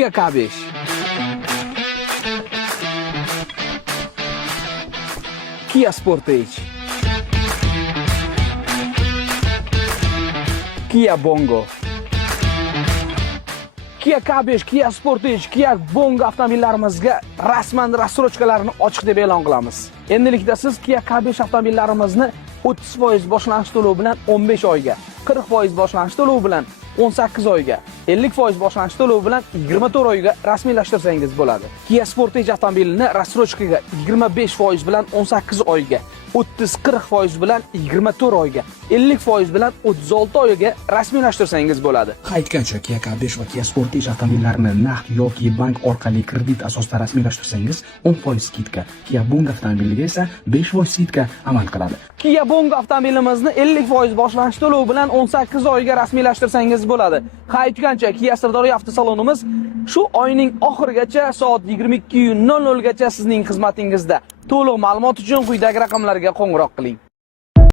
Kia K5. Kia Sportage. Kia Bongo. Kia K5, Kia Sportage, Kia Bongo avtomobillarimizga rasman rassrochkalarini ochiq deb e'lon qilamiz. Endilikda siz Kia K5 avtomobillarimizni 30% boshlanish to'lovi bilan 15 oyga, 40% boshlanish to'lovi bilan 18 oyga, 50% boshlanish to'lovi bilan 24 oyga rasmiylashtirsangiz bo'ladi. Kia Sportage avtomobilini rassrochkaga 25% bilan 18 oyga, 30-40% bilan 24 oyga, 50% bilan 36 oyga rasmiylashtirsangiz bo'ladi. Aytgancha Kia K5 va Kia Sportage avtomobillarini naqd yoki bank orqali kredit asosida rasmiylashtirsangiz 10% skidka, Kia Bongo avtomobiliga esa 5% skidka amal qiladi. Kia Bongo avtomobilimizni 50% boshlanish to'lovi bilan 18 oyga rasmiylashtirsangiz bo'ladi. Aytgancha Kia Sirdaryo avtosalonimiz shu oyning oxirigacha soat 22:00 gacha sizning xizmatingizda. To'liq ma'lumot uchun quyidagi raqamlarga qo'ng'iroq qiling.